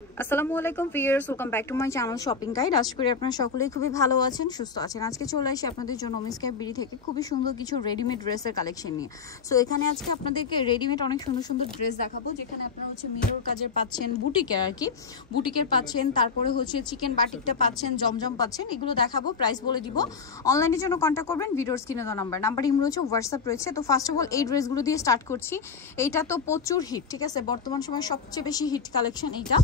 আসসালামু আলাইকুম viewers, welcome back to my channel shopping guide. আশা করি আপনারা সকলেই খুবই ভালো আছেন, সুস্থ আছেন। আজকে চলে আসি আপনাদের জন্য মিসক্যাপ বিডি থেকে খুবই সুন্দর কিছু রেডিমেড ড্রেসের কালেকশন নিয়ে। সো এখানে আজকে আপনাদেরকে রেডিমেড অনেক সুন্দর সুন্দর ড্রেস দেখাবো, যেখানে আপনারা হচ্ছে মিরর কাজের পাচ্ছেন, বুটিকের আর কি বুটিকের পাচ্ছেন, তারপরে হচ্ছে চিকেন বাটিকটা পাচ্ছেন, জমজম পাচ্ছেন। এগুলো দেখাবো, প্রাইস বলে দিব। অনলাইনের জন্য কন্ট্যাক্ট করবেন, ভিডিওর স্ক্রিনে দেওয়া নাম্বার ইমো রয়েছে, হোয়াটসঅ্যাপ রয়েছে। তো ফার্স্ট অফ অল এই ড্রেসগুলো দিয়ে স্টার্ট করছি। এইটা তো প্রচুর হিট, ঠিক আছে, বর্তমান সময় সবচেয়ে বেশি হিট কালেকশন এইটা।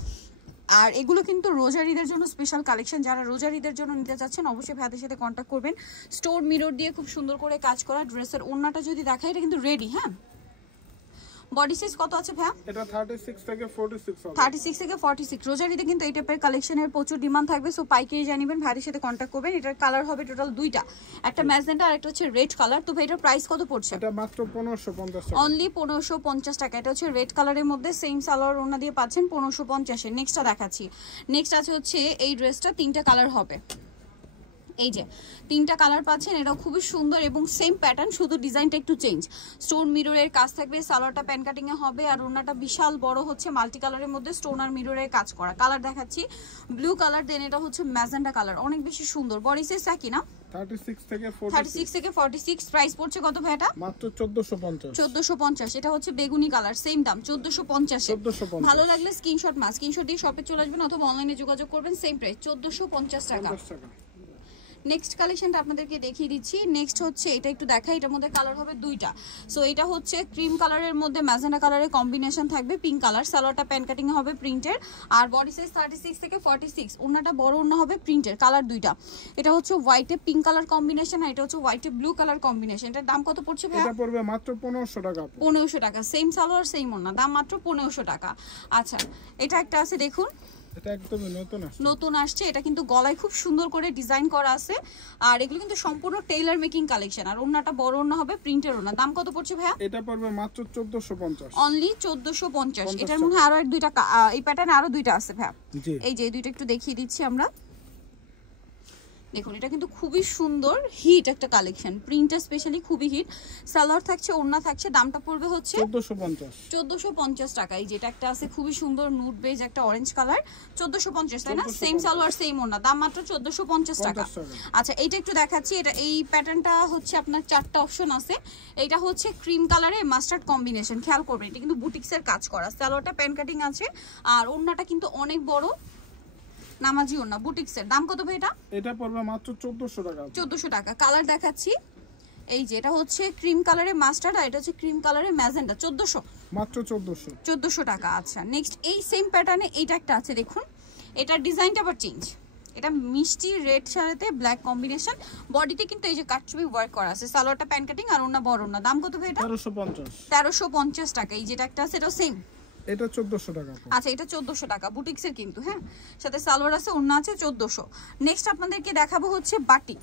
আর এগুলো কিন্তু রোজার ঈদের জন্য স্পেশাল কালেকশন। যারা রোজার ঈদের জন্য নিতে চাচ্ছেন অবশ্যই ভাইদের সাথে কন্ট্যাক্ট করবেন। স্টোর মিরর দিয়ে খুব সুন্দর করে কাজ করা ড্রেসের ওড়নাটা যদি দেখাই, এটা কিন্তু রেডি। হ্যাঁ, বডি সাইজ কত আছে ভাই? এটা 36 থেকে 46 হবে। 36 থেকে 46 রোজার ঈদে কিন্তু এই টাইপের কালেকশনের প্রচুর ডিমান্ড থাকবে। সো পাইকারি জানিবেন, ভাইদের সাথে কন্ট্যাক্ট করবেন। এটার কালার হবে টোটাল দুইটা, একটা ম্যাজেন্টা আর একটা হচ্ছে রেড কালার। তো ভাই এটার প্রাইস কত পড়ছে? এটা মাত্র 1550 টাকা, অনলি 1550 টাকা। এটা হচ্ছে রেড কালারের মধ্যে সেম সালোয়ার ওড়না দিয়ে পাচ্ছেন 1550 এ। নেক্সটটা দেখাচ্ছি। নেক্সট আছে হচ্ছে এই ড্রেসটা, তিনটা কালার হবে। এই যে তিনটা কালার পাচ্ছেন, এটা খুবই সুন্দর এবং সেম প্যাটার্ন, শুধু ডিজাইনটা একটু চেঞ্জ। স্টোন মিররের কাজ থাকবে, সালোয়ারটা প্যান কাটিং এ হবে, আর ওড়নাটা বিশাল বড় হচ্ছে মাল্টি কালারের মধ্যে স্টোন আর মিররের কাজ করা। কালার দেখাচ্ছি ব্লু কালার, দেন এটা হচ্ছে ম্যাজেন্টা কালার, অনেক বেশি সুন্দর। বডি সাইজ কি না 36 থেকে 46। প্রাইস পড়ছে কত ভাই এটা? মাত্র 1450। 1450। এটা হচ্ছে বেগুনি কালার, সেম দাম 1450। ভালো লাগলে স্ক্রিনশট দিয়ে শপে চলে আসবেন অথবা অনলাইনে যোগাযোগ করবেন, সেম প্রাইস 1450 টাকা। নেক্সট কালেকশনটা আপনাদেরকে দেখিয়ে দিচ্ছি। নেক্সট হচ্ছে এটা, একটু দেখাই, এটার মধ্যে কালার হবে দুইটা। সো এটা হচ্ছে ক্রিম কালারের মধ্যে ম্যাজেন্টা কালারের কম্বিনেশন থাকবে, পিঙ্ক কালার। সালোয়ারটা প্যান কাটিং হবে প্রিন্টের, আর বডি সাইজ 36 থেকে 46। ওড়নাটা বড় ওড়না হবে প্রিন্টের, কালার দুইটা। এটা হচ্ছে হোয়াইটে পিঙ্ক কালার কম্বিনেশন, আর এটা হচ্ছে হোয়াইটে ব্লু কালার কম্বিনেশন। এটার দাম কত পড়ছে ভাই? এটা পড়বে মাত্র 1500 টাকা। 1500 টাকা, সেম সালোয়ার সেম ওড়না, দাম মাত্র 1500 টাকা। আচ্ছা, এটা একটা আছে দেখুন, এটা একদমই নতুন আসছে। এটা কিন্তু গলায় খুব সুন্দর করে ডিজাইন করা আছে, আর এগুলো কিন্তু সম্পূর্ণ টেইলার মেকিং কালেকশন। আর ওড়নাটা বড় ওড়না হবে প্রিন্টের ওড়না। দাম কত পড়ছে ভাইয়া? এটা পড়বে মাত্র 1450। অনলি 1450। এটার মধ্যে আরো এক দুইটা, এই প্যাটার্নে আরো দুইটা আছে ভাইয়া। এই যে এই দুইটা একটু দেখিয়ে দিচ্ছি আমরা। দেখুন, এটা কিন্তু খুবই সুন্দর হিট একটা কালেকশন, প্রিন্টটা স্পেশালি খুবই হিট। সালোয়ার থাকছে, ওড়না থাকছে, দামটা পড়বে হচ্ছে 1450 টাকা। এই যেটা একটা আছে খুবই সুন্দর নুড বেজ একটা অরেঞ্জ কালার, 1450 তাই না? সেম সালোয়ার সেম ওড়না, দাম মাত্র 1450 টাকা। আচ্ছা, এইটা একটু দেখাচ্ছি। এটা এই প্যাটার্নটা হচ্ছে আপনার চারটা অপশন আছে। এটা হচ্ছে ক্রিম কালারে মাস্টার্ড কম্বিনেশন, খেয়াল করবেন এটা কিন্তু বুটিক্সের কাজ করা। সালোয়ারটা প্যান কাটিং আছে, আর ওড়নাটা কিন্তু অনেক বড় নামাজি ওড়না, বুটিক্সের। দাম কত ভাই এটা? এটা পড়বে মাত্র 1400 টাকা। 1400 টাকা। কালার দেখাচ্ছি, এই যে এটা হচ্ছে ক্রিম কালারে মাস্টার্ড, আর এটা হচ্ছে ক্রিম কালারে ম্যাজেন্টা, 1400 মাত্র 1400 টাকা। আচ্ছা, নেক্সট এই সেম প্যাটার্নে এইটা একটা আছে দেখুন, এটার ডিজাইনটা আবার চেঞ্জ। এটা মিষ্টি রেড সাথে ব্ল্যাক কম্বিনেশন, বডিতে কিন্তু এই যে কাটচুপি ওয়ার্ক করা আছে। সালোয়ারটা প্যান কাটিং আর ওড়না বড় ওড়না। দাম কত ভাই এটা? 1350 টাকা। এই যেটা একটা আছে, এটাও সেম, এটা 1400 টাকা। আচ্ছা, এটা 1400 টাকা বুটিক্সের কিন্তু। হ্যাঁ, সাথে সালোয়ার আছে, ওড়না আছে 1400। নেক্সট আপনাদেরকে দেখাবো হচ্ছে বাটিক।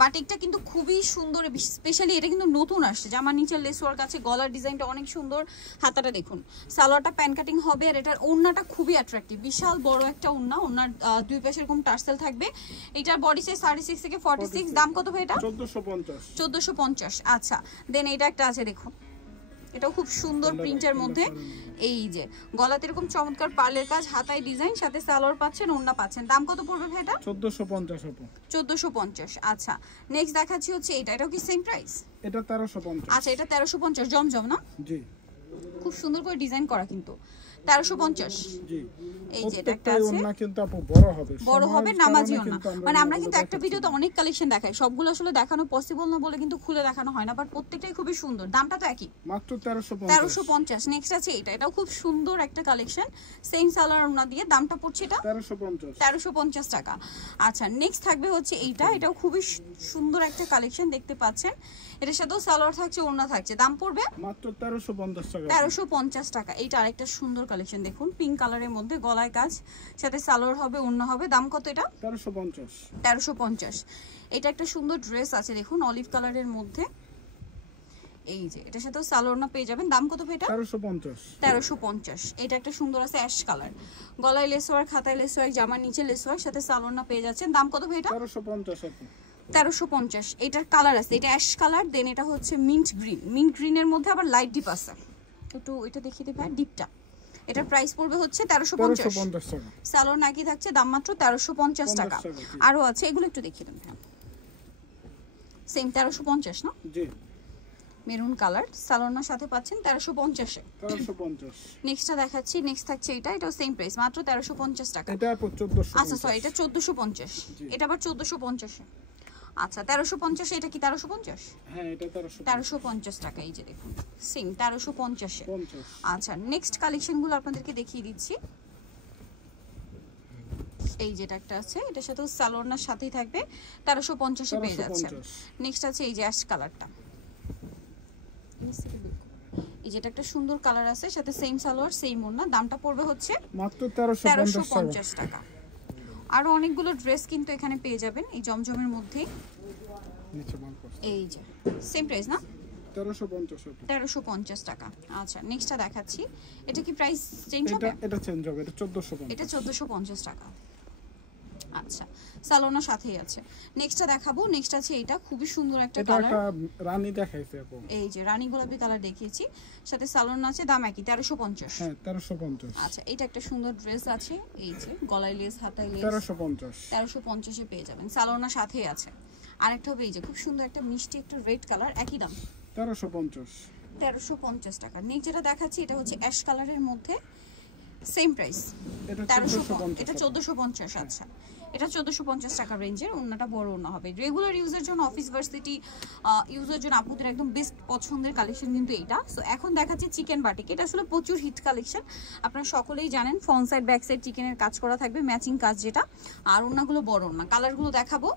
বাটিকটা কিন্তু খুবই সুন্দর, স্পেশালি এটা কিন্তু নতুন আসছে। জামার নিচের লেস ওয়ার্ক আছে, গলার ডিজাইনটা অনেক সুন্দর, হাতাটা দেখুন। সালোয়ারটা প্যান কাটিং হবে, আর এটার ওড়নাটা খুবই অ্যাট্রাকটিভ, বিশাল বড় একটা ওড়না। ওড়নার দুই পাশে এরকম টার্সেল থাকবে। এটার বডি সাইজ 36 থেকে 46। দাম কত ভাই এটা? 1450। আচ্ছা, দেন এটা একটা আছে দেখুন, এটাও খুব সুন্দর প্রিন্টের মধ্যে। এই যে গলাতে এরকম চমৎকার পার্লের কাজ, হাতায় ডিজাইন, সাথে সালোয়ার পাচ্ছেন, ওড়না পাচ্ছেন। দাম কত পড়বে ভাই এটা? 1450। আচ্ছা, নেক্সট দেখাচ্ছি হচ্ছে এটা, এটাও কি সেম প্রাইস? এটা 1350। আচ্ছা, এটা 1350 জমজম না? জি, খুব সুন্দর করে ডিজাইন করা কিন্তু 1350। জি, এই যে এটা একটা আছে, ওড়না কিন্তু আপু বড় হবে নামাজি ওড়না। মানে আমরা কিন্তু একটা ভিডিওতে অনেক কালেকশন দেখাই, সবগুলো আসলে দেখানো পসিবল না বলে কিন্তু খুলে দেখানো হয় না, বাট প্রত্যেকটাই খুবই সুন্দর। দামটা তো একই, মাত্র 1350। নেক্সট আছে এটা, এটাও খুব সুন্দর একটা কালেকশন, সেম সালোয়ার ওড়না দিয়ে। দামটা পড়ছে এটা 1350 টাকা। আচ্ছা, নেক্সট থাকবে হচ্ছে এইটা, এটাও খুবই সুন্দর একটা কালেকশন দেখতে পাচ্ছেন। এটার সাথেও সালোয়ার থাকছে, ওড়না থাকছে, দাম পড়বে মাত্র 1350 টাকা। 1350 টাকা। এইটা আরেকটা সুন্দর কালেকশন দেখুন, পিঙ্ক কালারের মধ্যে, গলায় কাজ, সাথে সালোয়ার হবে, ওড়না হবে। দাম কত এটা? 1350। এটা একটা সুন্দর ড্রেস আছে দেখুন, অলিভ কালারের মধ্যে। এই যে এটার সাথেও সালোয়ার পেয়ে যাবেন। দাম কত ভাই এটা? 1350। এটা একটা সুন্দর আছে অ্যাশ কালার, গলায় লেস ওয়ার্ক, হাতায় লেস ওয়ার্ক, জামার নিচে লেস ওয়ার্ক, সাথে সালোয়ার পেয়ে যাচ্ছেন। দাম কত ভাই এটা? 1350। এটার কালার আছে, এটা অ্যাশ কালার, দেন এটা হচ্ছে মিন্ট গ্রিনের মধ্যে আবার লাইট ডিপ আছে। একটু এটা দেখিয়ে দিই ভাই, ডিপটা এটার প্রাইস পড়বে হচ্ছে 1350 টাকা। সালোয়ার নাকি থাকছে দাম মাত্র 1350 টাকা। আরো আছে, এগুলো একটু দেখিয়ে দেন। হ্যাঁ সেম 1350 না? জি, মেরুন কালার, সালোয়ারের সাথে পাচ্ছেন 1350 এ। 1350। নেক্সটটা দেখাচ্ছি, নেক্সট থাকছে এটাও সেম প্রাইস মাত্র 1350 টাকা। এটা 1450। আচ্ছা সরি, এটা 1450, এটা আবার 1450 এ। আচ্ছা 1350, এটা কি 1350? হ্যাঁ এটা 1350 টাকা। এই যে দেখুন সেম 1350 এ। আচ্ছা নেক্সট কালেকশনগুলো আপনাদেরকে দেখিয়ে দিচ্ছি। এই যেটা একটা আছে, এটার সাথে সালোয়ারের সাথেই থাকবে, 1350 এ পেয়ে যাচ্ছে। নেক্সট আছে এই যে অ্যাশ কালারটা, এই যেটা একটা সুন্দর কালার আছে, সাথে সেম সালোয়ার সেম ওড়না, দামটা পড়বে হচ্ছে মাত্র 1350 টাকা। আরো অনেকগুলো ড্রেস কিন্তু এখানে পেয়ে যাবেন এই জমজমের মধ্যেই। এই যে সেম প্রাইস না? 1350 টাকা। আচ্ছা নেক্সটটা দেখাচ্ছি, এটা কি প্রাইস চেঞ্জ হবে? এটা চেঞ্জ হবে, এটা 1450। এটা 1450 টাকা। আচ্ছা সালোয়ারের সাথেই আছে। নেক্সটটা দেখাবো, নেক্সট আছে এটা খুবই সুন্দর একটা কালার, এটা রানী দেখাইছে আপু। এই যে রানী গোলাপি কালার দেখিয়েছি, সাথে সালোয়ার আছে, দাম একই 1350। হ্যাঁ 1350। আচ্ছা এটা একটা সুন্দর ড্রেস আছে, এই যে গলায় লেস হাতায় লেস, 1350 এ পেয়ে যাবেন, সালোয়ারের সাথেই আছে। আরেকটা হবে এই যে খুব সুন্দর একটা মিষ্টি একটা রেড কালার, একই দাম 1350 টাকা। নেক্সট যেটা দেখাচ্ছি এটা হচ্ছে অ্যাশ কালারের মধ্যে, সেম প্রাইস 1350, এটা 1450। আচ্ছা এটা 1450 টাকা রেঞ্জের, ওন্নাটা বড় ওন্না হবে। রেগুলার ইউজের জন্য, অফিস ভার্সিটি ইউজের জন্য আপুদের একদম বেস্ট পছন্দের কালেকশন কিন্তু এইটা। সো এখন দেখাচ্ছি চিকেন বাটিক, এটা আসলে প্রচুর হিট কালেকশন, আপনারা সকলেই জানেন। ফ্রন্ট সাইড ব্যাক সাইড চিকেনের কাজ করা থাকবে, ম্যাচিং কাজ যেটা, আর ওন্নাগুলো বড় ওন্না। কালারগুলো দেখাবো,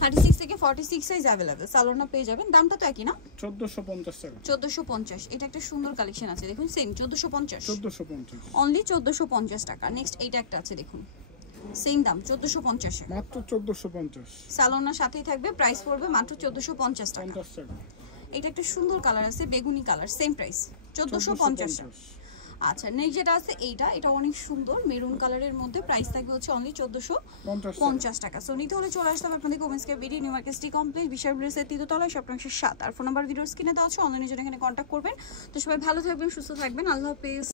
36 থেকে 46 সাইজ अवेलेबल, সালোয়ারটা পেয়ে যাবেন। দামটা তো একই না? 1450 টাকা। 1450, এটা একটা সুন্দর কালেকশন আছে দেখুন, সেম 1450 অনলি 1450 টাকা। নেক্সট এইটা একটা আছে দেখুন, সেম দাম 1450 এ, মাত্র 1450। সালোয়ারের সাথেই থাকবে, প্রাইস পড়বে মাত্র 1450 টাকা। এটা একটা সুন্দর কালার আছে, বেগুনি কালার, সেম প্রাইস 1450 টাকা। আচ্ছা নেক্সট যেটা আছে এইটা, এটা অনেক সুন্দর মেরুন কালারের মধ্যে, প্রাইস থাকবে হচ্ছে অনলি 1450 টাকা। সো নিতে হলে চলে আসতে হবে আপনাদের ওমেন্সকে BD new market city complex, বিশাল ব্রিজের তৃতীয়তলায়, শপ নং 7। আর ফোন নাম্বার ভিডিওর স্ক্রিনে দেওয়া আছে, অনলাইনে জন্য এখানে কন্ট্যাক্ট করবেন। তো সবাই ভালো থাকবেন, সুস্থ থাকবেন, আল্লাহ হাফেজ।